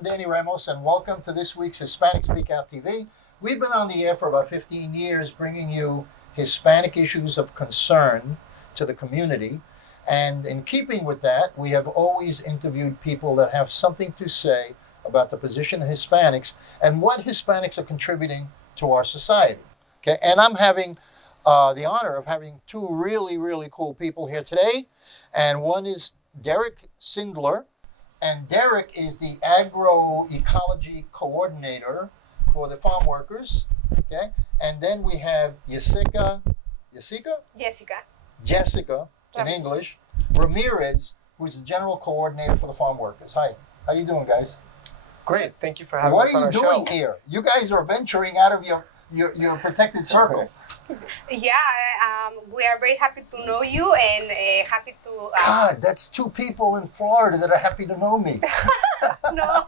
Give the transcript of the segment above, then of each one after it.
I'm Danny Ramos, and welcome to this week's Hispanic Speak Out TV. We've been on the air for about 15 years, bringing you Hispanic issues of concern to the community. And in keeping with that, we have always interviewed people that have something to say about the position of Hispanics and what Hispanics are contributing to our society. Okay, and I'm having the honor of having two really, really cool people here today. And one is Derek Sindler. And Derek is the agroecology coordinator for the farm workers. Okay, and then we have Jessica in English, Ramirez, who's the general coordinator for the farm workers. Hi, how you doing, guys? Great, thank you for having What us are on you our doing show. here? You guys are venturing out of your protected circle. Yeah, we are very happy to know you and happy to. God, that's two people in Florida that are happy to know me. No,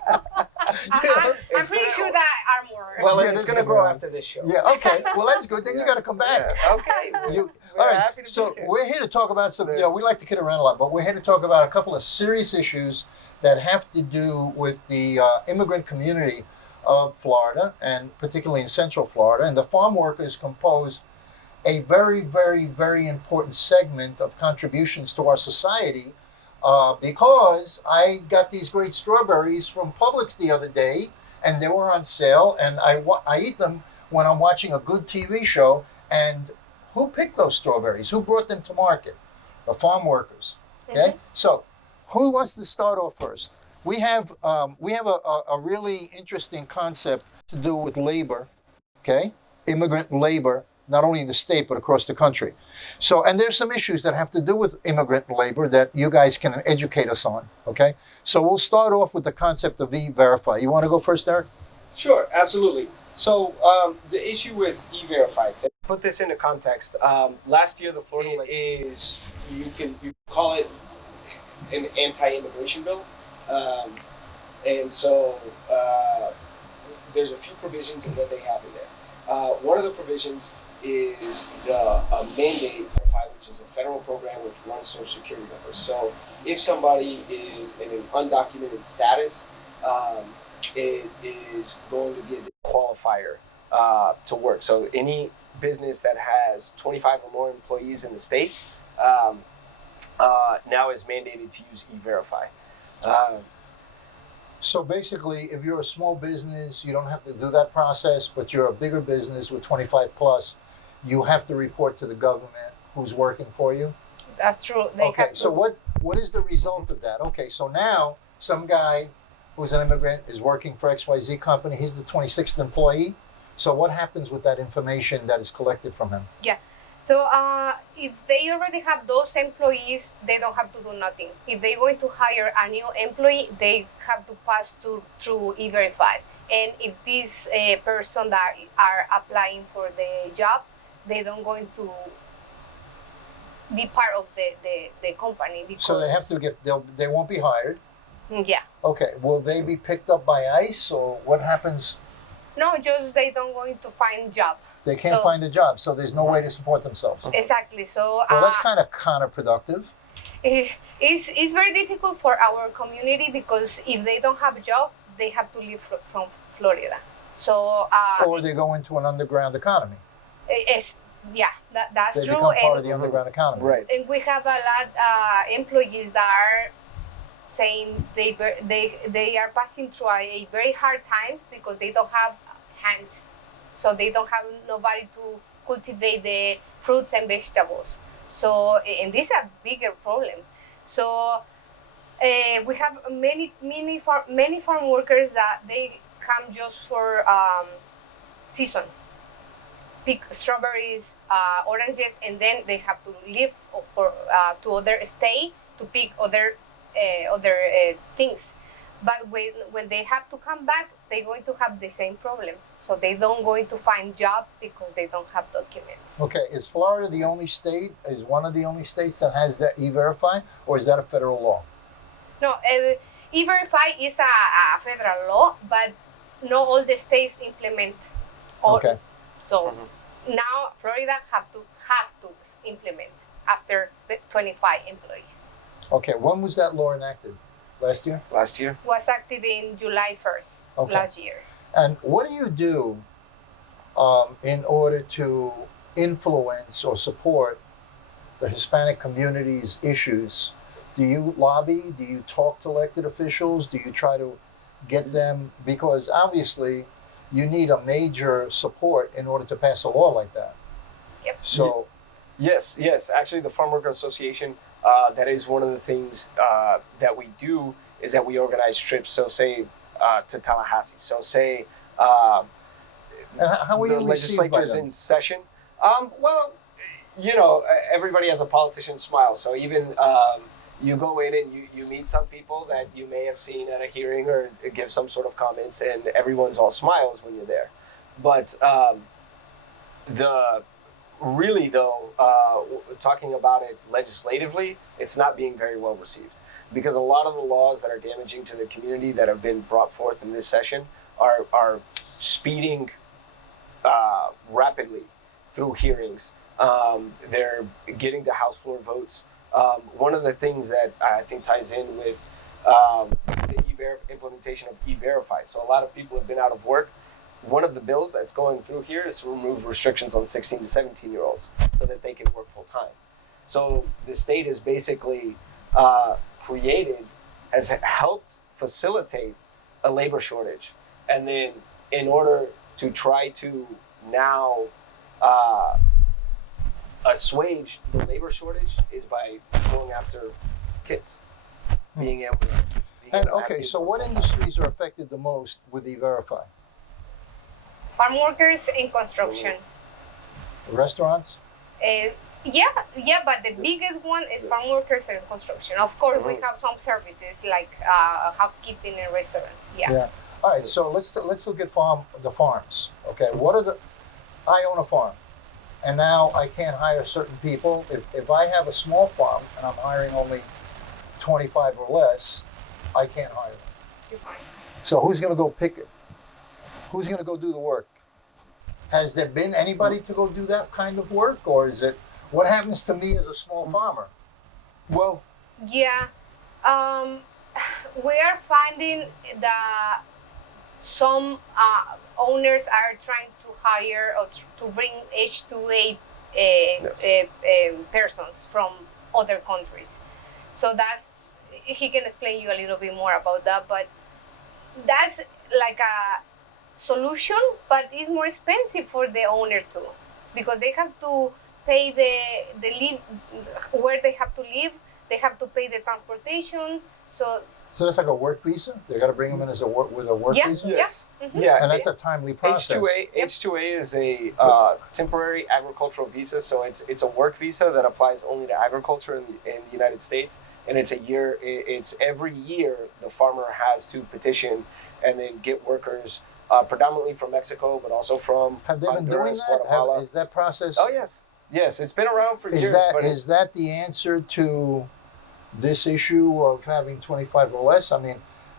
I'm pretty sure that are more. Well, Yeah, it's this going to is grow gonna- after this show. Yeah, okay. Well, that's good. Then you got to come back. Yeah, okay. All right, happy to so be here. we're here to talk about some, we like to kid around a lot, but we're here to talk about a couple of serious issues that have to do with the immigrant community of Florida, and particularly in Central Florida. And the farm workers compose a very, very, very important segment of contributions to our society because I got these great strawberries from Publix the other day, and they were on sale, and I eat them when I'm watching a good TV show. And who picked those strawberries? Who brought them to market? The farm workers. Okay, so who wants to start off first? We have a really interesting concept to do with labor. Okay, immigrant labor, not only in the state but across the country. So, and there's some issues that have to do with immigrant labor that you guys can educate us on. Okay, so we'll start off with the concept of E-Verify. You want to go first, Eric? Sure, absolutely. So the issue with E-Verify, to Put this into context. Last year, the Florida is you can call it an anti-immigration bill, and so there's a few provisions that they have in there. One of the provisions is the mandate, which is a federal program which runs Social Security numbers. So if somebody is in an undocumented status, it is going to be a qualifier to work. So any business that has 25 or more employees in the state now is mandated to use E-Verify. So basically, if you're a small business, you don't have to do that process, but you're a bigger business with 25 plus, you have to report to the government who's working for you. That's true. Okay, so what is the result of that? Okay, so now some guy who's an immigrant is working for XYZ company, he's the 26th employee. So what happens with that information that is collected from him? Yeah. So if they already have those employees, they don't have to do nothing. If they're going to hire a new employee, they have to pass through E-Verify. And if this person that are applying for the job, they don't going to be part of the company. Because, So they have to they won't be hired. Yeah. Okay, will they be picked up by ICE or what happens? No, just they don't going to find job. They can't find a job, so there's no way to support themselves. Exactly. So Well, that's kind of counterproductive. it's very difficult for our community because if they don't have a job, they have to leave from Florida. So Or they go into an underground economy. That's They true. become part of the underground economy. Right. And we have a lot employees that are saying they are passing through a very hard times because they don't have hands, so they don't have nobody to cultivate the fruits and vegetables. So, and this is a bigger problem. So we have many farm workers that they come just for season, pick strawberries, oranges, and then they have to leave for to other state to pick other things. But when they have to come back, they're going to have the same problem. So they don't going to find job because they don't have documents. Okay, is Florida the only state, is one of the only states that has that E-Verify, or is that a federal law? No, E-Verify is a federal law, but not all the states implement all. Okay. So now Florida have to implement after 25 employees. Okay, when was that law enacted? last year? last year. Was active in July 1st Okay. last year. And what do you do in order to influence or support the Hispanic community's issues? Do you lobby? Do you talk to elected officials? Do you try to get them? Because obviously, you need a major support in order to pass a law like that. Yep. So, Yes, yes. Actually, the Farmworker Association, that is one of the things that we do is that we organize trips. So, say to Tallahassee. So, say and how are the you received by legislature's them? in session. Well, everybody has a politician's smile. So even you go in and you meet some people that you may have seen at a hearing or give some sort of comments, and everyone's all smiles when you're there. But talking about it legislatively, it's not being very well received because a lot of the laws that are damaging to the community that have been brought forth in this session are speeding rapidly through hearings. They're getting to House floor votes. One of the things that I think ties in with the implementation of E-Verify. So a lot of people have been out of work. One of the bills that's going through here is to remove restrictions on 16 to 17-year-olds so that they can work full time. So the state has basically has helped facilitate a labor shortage. And then in order to try to now assuage the labor shortage is by going after kids, being able to. And okay, so what industries are affected the most with E-Verify? Farm workers in construction. Restaurants? Yeah, but the biggest one is farm workers and construction. Of course, we have some services like housekeeping and restaurants. Yeah. All right, so let's look at the farms. Okay, I own a farm, and now I can't hire certain people. If I have a small farm and I'm hiring only 25 or less, I can't hire them. You're fine. So who's going to go pick it? Who's going to go do the work? Has there been anybody to go do that kind of work, or is it what happens to me as a small farmer? Well, yeah, we are finding that some owners are trying to hire or to bring H2A persons from other countries. So he can explain you a little bit more about that, but that's like a solution, but it's more expensive for the owner too, because they have to pay the live where they have to live. They have to pay the transportation. So that's like a work visa. They got to bring them in as with a work visa. yes. Mm-hmm. Yeah, And that's a timely process. H2A is a temporary agricultural visa, so it's a work visa that applies only to agriculture in the United States, and it's a year. It's every year the farmer has to petition and then get workers, predominantly from Mexico, but also from Have they been doing Honduras, that? Guatemala. Is that process? Oh yes, it's been around for years. Is that the answer to this issue of having 25 or less? I mean,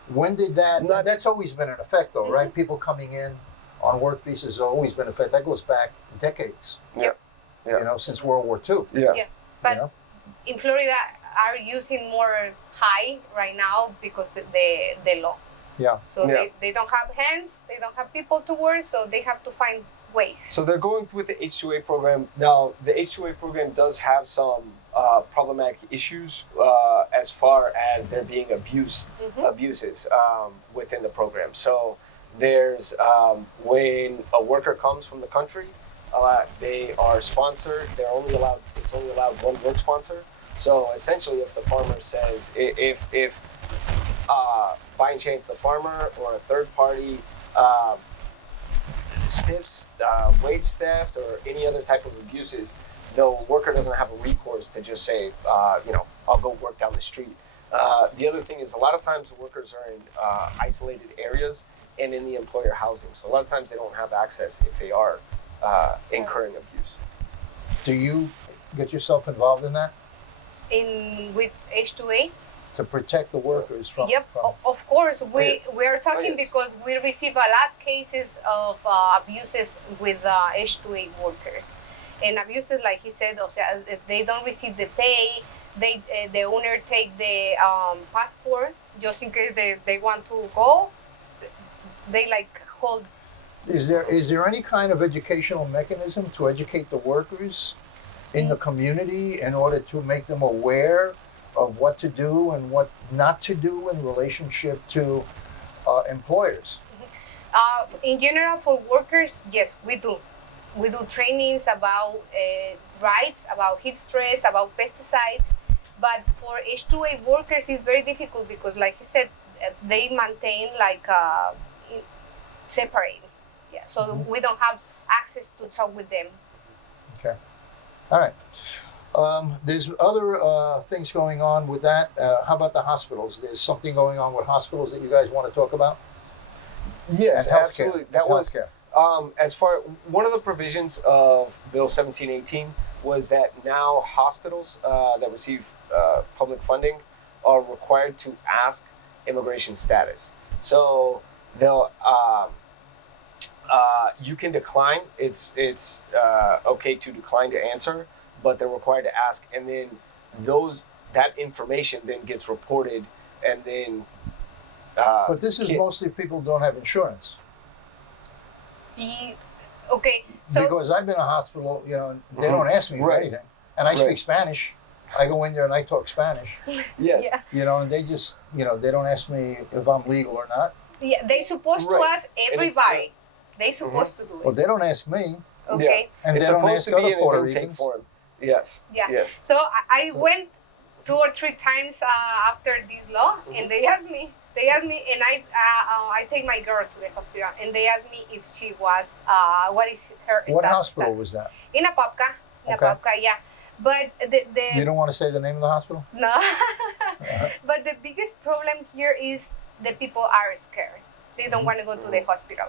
when did that? That's always been in effect, though, right? People coming in on work visas have always been in effect. That goes back decades. Yeah. Since World War II. Yeah, but You know? in Florida are using more high right now because the law. Yeah. So they don't have hands, they don't have people to work, so they have to find ways. So they're going with the H2A program. Now, the H2A program does have some problematic issues as far as there being abuses within the program. So there's when a worker comes from the country, they are sponsored. It's only allowed one work sponsor. So essentially, if the farmer says, if by any chance the farmer or a third party stiffs wage theft or any other type of abuses, the worker doesn't have a recourse to just say, I'll go work down the street. The other thing is a lot of times the workers are in isolated areas and in the employer housing. So a lot of times they don't have access if they are incurring abuse. Do you get yourself involved in that With H2A? to protect the workers from? Yep, of course. We are talking yes. because we receive a lot cases of abuses with H2A workers. And abuses, like he said, if they don't receive the pay, the owner take the passport just in case they want to go, they like hold. Is there any kind of educational mechanism to educate the workers in the community in order to make them aware of what to do and what not to do in relationship to employers? In general, for workers, yes, we do. We do trainings about rights, about heat stress, about pesticides. But for H2A workers, it's very difficult because, like I said, they maintain like separate. Yeah, so we don't have access to talk with them. Okay. All right. There's other things going on with that. How about the hospitals? There's something going on with hospitals that you guys want to talk about? Yes, And healthcare. absolutely. That was healthcare. as far one of the provisions of Bill 1718 was that now hospitals that receive public funding are required to ask immigration status. So they'll you can decline. It's okay to decline to answer, but they're required to ask, and then that information then gets reported, and then. But this is mostly people who don't have insurance. Okay, so Because I've been in a hospital, they don't ask me for Right. anything, and I speak Right. Spanish. I go in there and I talk Spanish. Yes. yeah, And they just, they don't ask me if I'm legal or not. yeah, they supposed to Right. ask everybody. They supposed to do it. Well, they don't ask me, Okay. and It's they don't supposed ask to be other in Puerto an intake Ricans. form. Yes. Yeah. Yes. So I went 2 or 3 times after this law, and they asked me, and I take my girl to the hospital, and they asked me if she was, what is her What status. hospital was that? In Apopka. Okay. Yeah. But the You don't want to say the name of the hospital? no. But the biggest problem here is the people are scared. They don't want to go to the hospital.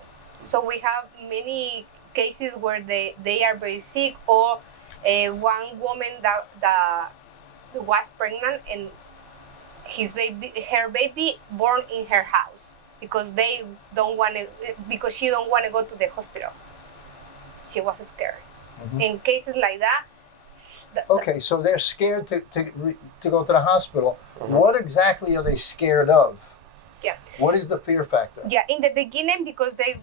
So we have many cases where they are very sick, or one woman that was pregnant and her baby born in her house because she don't want to go to the hospital. She was scared. In cases like that. Okay, so they're scared to go to the hospital. What exactly are they scared of? Yeah. What is the fear factor? Yeah, in the beginning, because they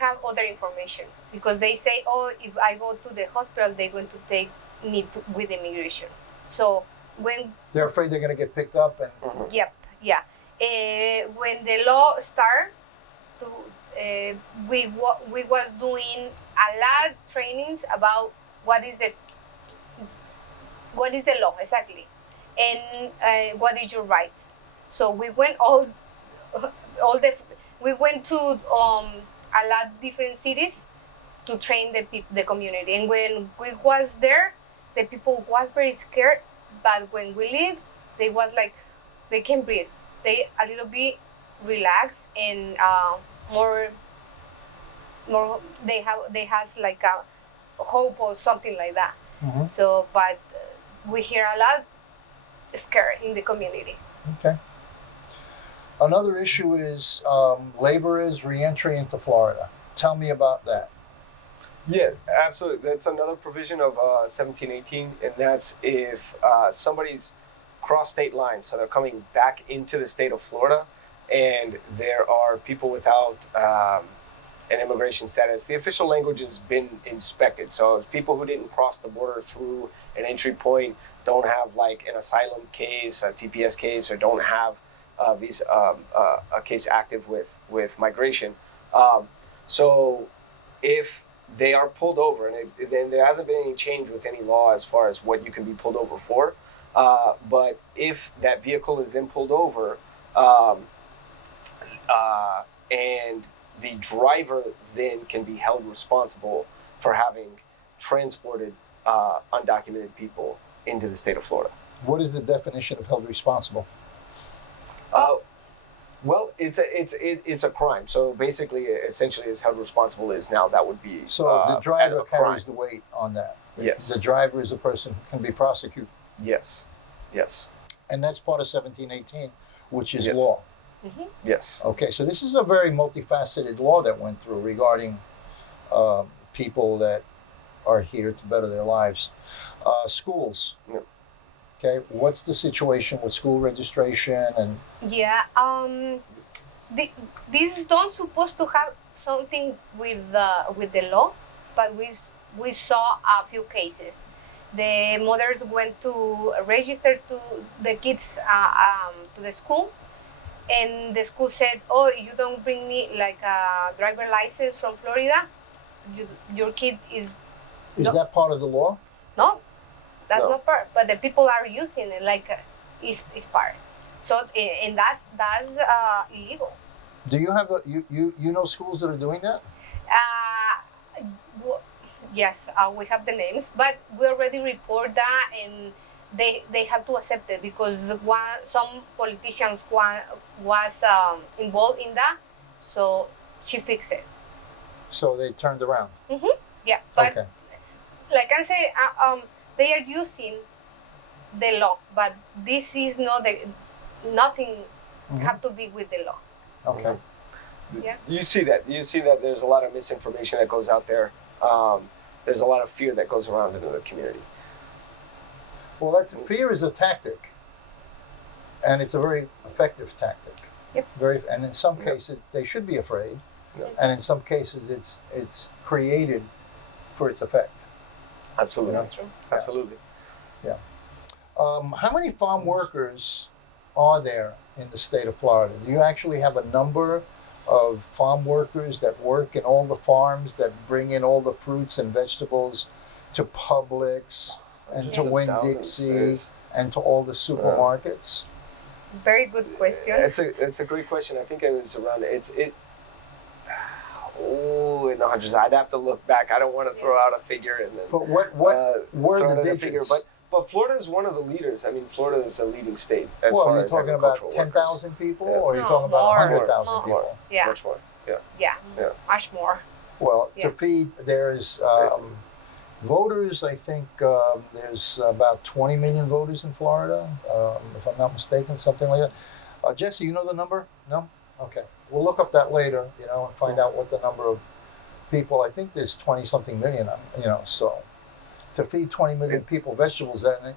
have other information, because they say, oh, if I go to the hospital, they're going to take me with immigration. So when They're afraid they're going to get picked up and yeah, when the law started, we was doing a lot of trainings about what is the law exactly, and what is your rights. So we went we went to a lot of different cities to train the community, and when we was there, the people was very scared. But when we leave, they was like they can breathe. They a little bit relaxed and more. They has like a hope or something like that. So, but we hear a lot scared in the community. Okay. Another issue is laborers' reentry into Florida. Tell me about that. Yeah, absolutely. That's another provision of 1718, and that's if somebody's crossed state lines, so they're coming back into the state of Florida, and there are people without an immigration status. The official language has been inspected, so people who didn't cross the border through an entry point, don't have like an asylum case, a TPS case, or don't have a case active with migration. So if they are pulled over, and then there hasn't been any change with any law as far as what you can be pulled over for. But if that vehicle is then pulled over, and the driver then can be held responsible for having transported undocumented people into the state of Florida. What is the definition of held responsible? Well, it's a crime. So basically, essentially, as held responsible is now, that would be So the driver a crime. carries the weight on that. Yes. The driver is a person who can be prosecuted. Yes. And that's part of 1718, which is Yes. law. Yes. Okay, so this is a very multifaceted law that went through regarding people that are here to better their lives. Schools. Yeah. Okay, what's the situation with school registration and Yeah. These don't supposed to have something with the law, but we saw a few cases. The mothers went to register to the kids to the school, and the school said, "Oh, you don't bring me like a driver license from Florida. Your kid is that part of the law? no, that's No. not part. But the people are using it like is part. So and that's illegal. Do you have you know schools that are doing that? W- yes, we have the names, but we already report that, and they have to accept it because some politicians was involved in that, so she fixed it. So they turned around. Yeah, but Okay. like I say, they are using the law, but this is not nothing have to be with the law. Okay. Yeah. You see that. You see that there's a lot of misinformation that goes out there. There's a lot of fear that goes around in the community. Well, fear is a tactic, and it's a very effective tactic. Yep. And in some cases they should be afraid, Yep. and in some cases it's created for its effect. Absolutely. That's true. Absolutely. How many farm workers are there in the state of Florida? Do you actually have a number of farm workers that work in all the farms that bring in all the fruits and vegetables to Publix and to Hundreds of thousands, Winn-Dixie yes. and to all the supermarkets? Very good question. It's a great question. I think it was around in the hundreds. I'd have to look back. I don't want to throw out a figure and then. But what were throw the out a figure. digits? But Florida is one of the leaders. I mean, Florida is a leading state. As Well, far are you as talking about agricultural 10,000 people, Yeah. or are you No, talking about more. 100,000 More. people? Yeah. Much more. Yeah. Yeah, Yeah. much more. Well, Yeah. to feed, there's voters, I think there's about 20 million voters in Florida, if I'm not mistaken, something like that. Jesse, you know the number? No? Okay. We'll look up that later, and find out what the number of people, I think there's 20-something million, so to feed 20 million people vegetables and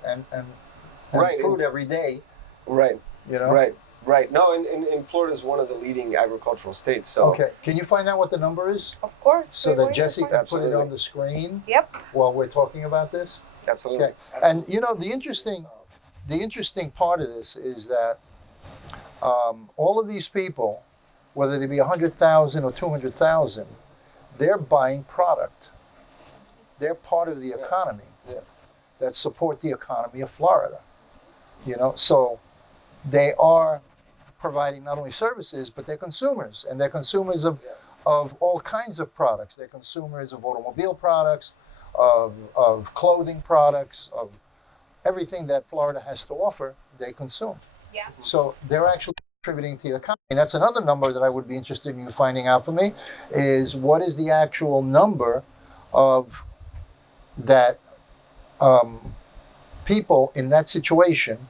Right. fruit every day, Right. Right. Right. No, and Florida is one of the leading agricultural states. So. Okay. Can you find out what the number is? Of course. So we're that going to Jesse find- can put it Absolutely. on the screen Yep. while we're talking about this? Absolutely. Okay. And the interesting part of this is that all of these people, whether they be 100,000 or 200,000, they're buying product. They're part of the economy Yeah. that support the economy of Florida. So they are providing not only services, but they're consumers, and they're consumers of all kinds of products. They're consumers of automobile products, of clothing products, of everything that Florida has to offer, they consume. Yeah. So they're actually contributing to the economy. And that's another number that I would be interested in you finding out for me, is what is the actual number of that people in that situation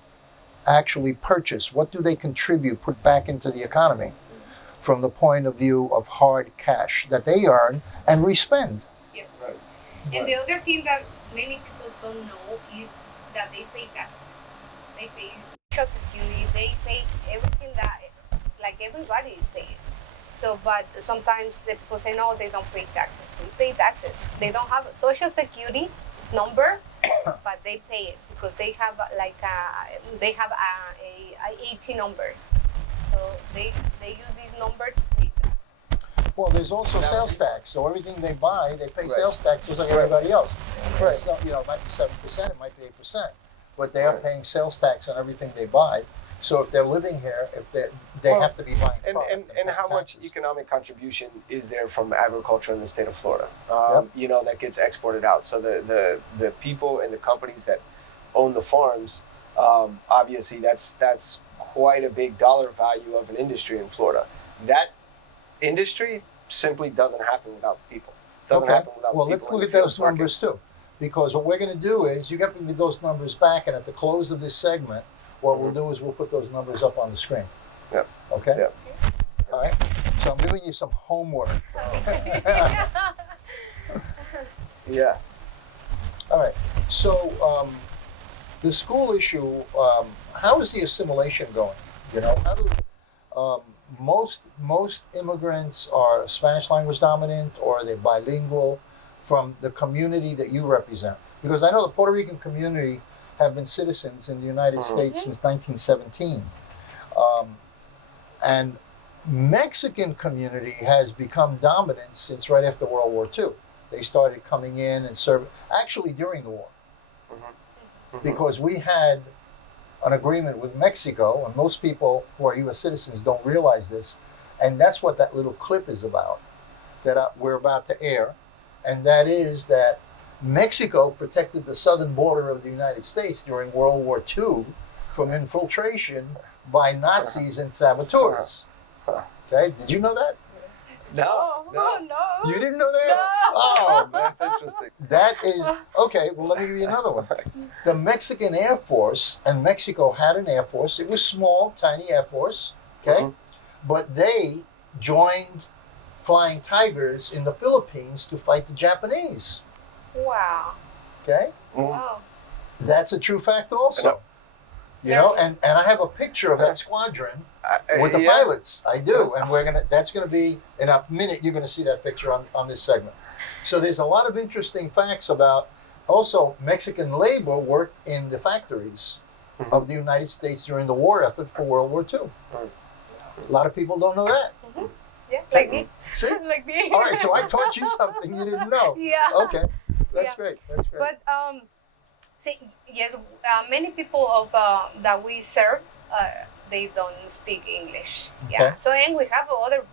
actually purchase? What do they contribute, put back into the economy from the point of view of hard cash that they earn and respend? Right. And the other thing that many people don't know is that they pay taxes. They pay social security. They pay everything that, like everybody is paying. So, but sometimes the people say no, they don't pay taxes. They pay taxes. They don't have a social security number, but they pay it because they have a AT number. So they use this number to pay taxes. Well, there's also sales tax. So everything they buy, they pay Right. sales tax just like Right. everybody else. Right. So, it might be 7%, it might be 8%, but they are paying sales tax on everything they buy. So if they're living here, they Well, have to be buying And product and paying how much taxes. economic contribution is there from agriculture in the state of Florida? Yep. That gets exported out. So the people and the companies that own the farms, obviously that's quite a big dollar value of an industry in Florida. That industry simply doesn't happen without the people. Doesn't Okay. happen without Well, the let's people look in at the those field working. numbers too, because what we're going to do is you get me those numbers back, and at the close of this segment, what we'll do is we'll put those numbers up on the screen. Yep. Okay. Yep. All right. So I'm giving you some homework. Yeah. All right. So The school issue, how is the assimilation going? You know, how do most immigrants are Spanish language dominant, or are they bilingual from the community that you represent? Because I know the Puerto Rican community have been citizens in the United States since 1917. And Mexican community has become dominant since right after World War II. They started coming in and serving, actually during the war. Because we had an agreement with Mexico, and most people who are U.S. citizens don't realize this, and that's what that little clip is about, that we're about to air, and that is that Mexico protected the southern border of the United States during World War II from infiltration by Nazis and saboteurs. Okay, did you know that? No. No. You didn't know that? No. Oh, man. That's interesting. That is, okay, well, let me give you another one. The Mexican Air Force, and Mexico had an Air Force. It was small, tiny Air Force, okay? But they joined Flying Tigers in the Philippines to fight the Japanese, Wow. okay? Wow. That's a true fact also. You know, and I have a picture of that squadron with the pilots. I do, and that's gonna be, in a minute, you're gonna see that picture on this segment. So there's a lot of interesting facts about, also, Mexican labor worked in the factories of the United States during the war effort for World War II. A lot of people don't know that. Yeah, like me. See? Like me. All right, so I taught you something you didn't know. Yeah. Okay, that's Yeah. great, that's great. But see, yes, many people of that we serve, they don't speak English. Yeah. Okay. So and we have other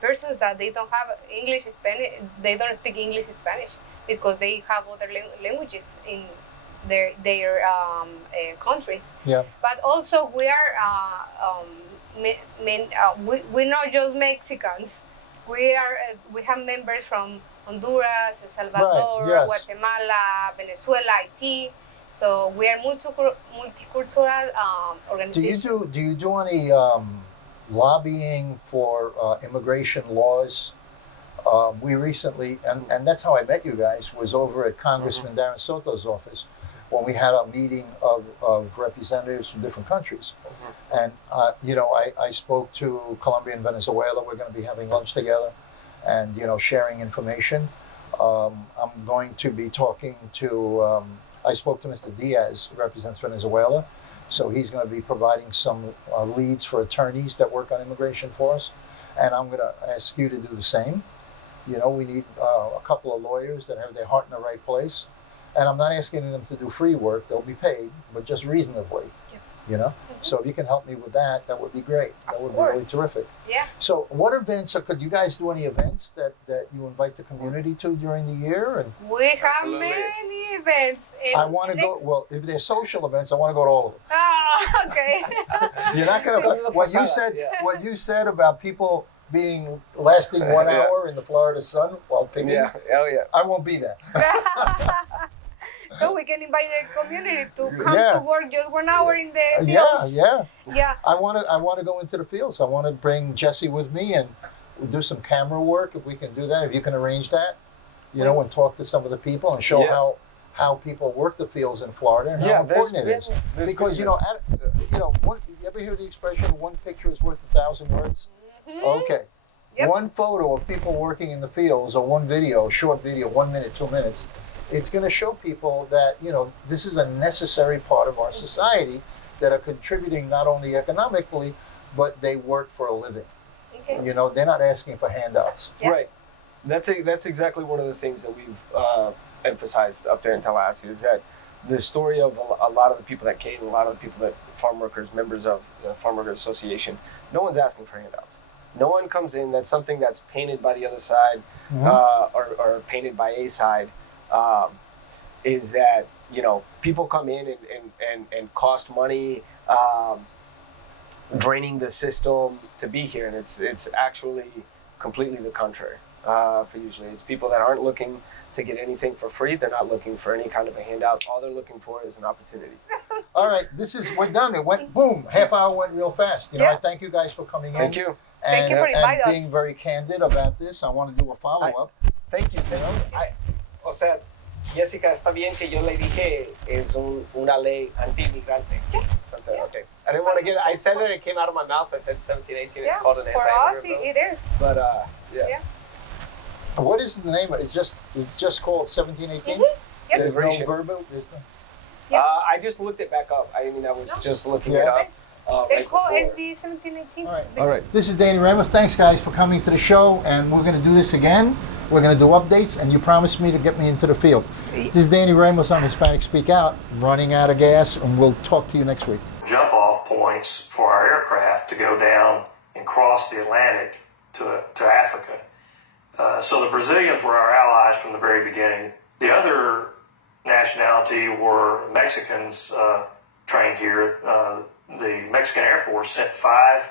persons that they don't have English, Spanish. They don't speak English, Spanish because they have other languages in their countries. Yeah. But also we are we're not just Mexicans. We have members from Honduras, El Salvador, Right, yes. Guatemala, Venezuela, Haiti. So we are multicultural organization. Do you do any lobbying for immigration laws? We recently, and that's how I met you guys, was over at Congressman Darren Soto's office when we had a meeting of representatives from different countries. And, you know, I spoke to Colombia and Venezuela. We're going to be having lunch together and, you know, sharing information. I'm going to be talking to, I spoke to Mr. Diaz, who represents Venezuela. So he's going to be providing some leads for attorneys that work on immigration for us. And I'm going to ask you to do the same. You know, we need a couple of lawyers that have their heart in the right place. And I'm not asking them to do free work. They'll be paid, but just reasonably, you know? So if you can help me with that, that would be great. That would be really terrific. Yeah. So what events, could you guys do any events that you invite the community to during the year? And We have Absolutely. many events. I want to go, well, if they're social events, I want to go to all of them. Ah, okay. You're not going to, what you said about people lasting 1 Yeah. hour in the Florida sun while picking, Yeah. Oh yeah. I won't be there. So we can invite the community to come Yeah. to work just 1 hour in the Yeah, fields. yeah. Yeah. I want to go into the fields. I want to bring Jesse with me and do some camera work if we can do that. If you can arrange that, you know, and talk to some of the people and show Yeah. how people work the fields in Florida and Yeah, how important it is. there's Because been- you know, you ever hear the expression "one picture is worth 1,000 words"? Okay. Yep. One photo of people working in the fields, or one video, short video, 1 minute, 2 minutes, it's going to show people that, you know, this is a necessary part of our society, that are contributing not only economically, but they work for a living. Okay. You know, they're not asking for handouts. Yeah. Right. That's exactly one of the things that we've emphasized up there in Tallahassee, is that the story of a lot of the people that came, a lot of the people that farm workers, members of the Farm Worker Association, no one's asking for handouts. No one comes in. That's something that's painted by the other side, or painted by a side. Is that, you know, people come in and cost money, draining the system to be here, and it's actually completely the contrary. For usually, it's people that aren't looking to get anything for free. They're not looking for any kind of a handout. All they're looking for is an opportunity. All right, we're done. It went boom. Half hour went real fast. You know, Yeah. I thank you guys for coming in. Thank you. Thank you for inviting us. being very candid about this. I want to do a follow up. Thank you. Jessica, está bien que yo le dije es una ley anti-inmigrante. Something, okay. I didn't want to get it. I said it, it came out of my mouth. I said 1718. It's called an For us, anti-immigrant bill. it is. But yeah. Yeah. What is the name? It's just called 1718. Yep. There's no Immigration. verbal. There's no. I just looked it back up. I mean, I was just looking it Yeah. up. It's called before. SB 1718. All right. All right. This is Danny Ramos. Thanks, guys, for coming to the show, and we're going to do this again. We're going to do updates, and you promised me to get me into the field. This is Danny Ramos on Hispanic Speak Out. I'm running out of gas, and we'll talk to you next week. Jump-off points for our aircraft to go down and cross the Atlantic to Africa. So the Brazilians were our allies from the very beginning. The other nationality were Mexicans trained here. The Mexican Air Force sent 5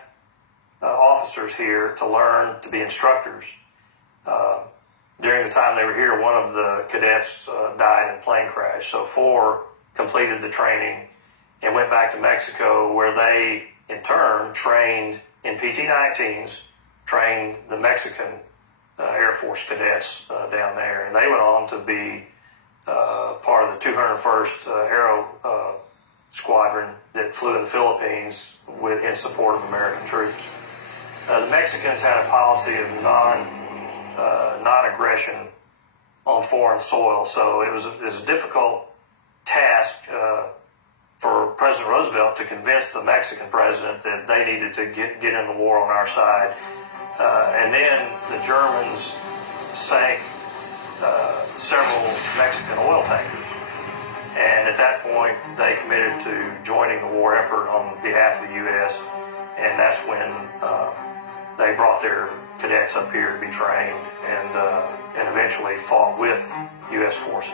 officers here to learn to be instructors. During the time they were here, one of the cadets died in a plane crash. So 4 completed the training and went back to Mexico, where they, in turn, trained in PT-19s, trained the Mexican Air Force cadets down there. And they went on to be part of the 201st Aero Squadron that flew in the Philippines in support of American troops. The Mexicans had a policy of non-aggression on foreign soil, so it was a difficult task for President Roosevelt to convince the Mexican president that they needed to get in the war on our side. And then the Germans sank several Mexican oil tankers. And at that point, they committed to joining the war effort on behalf of the U.S. And that's when they brought their cadets up here to be trained and eventually fought with U.S. forces.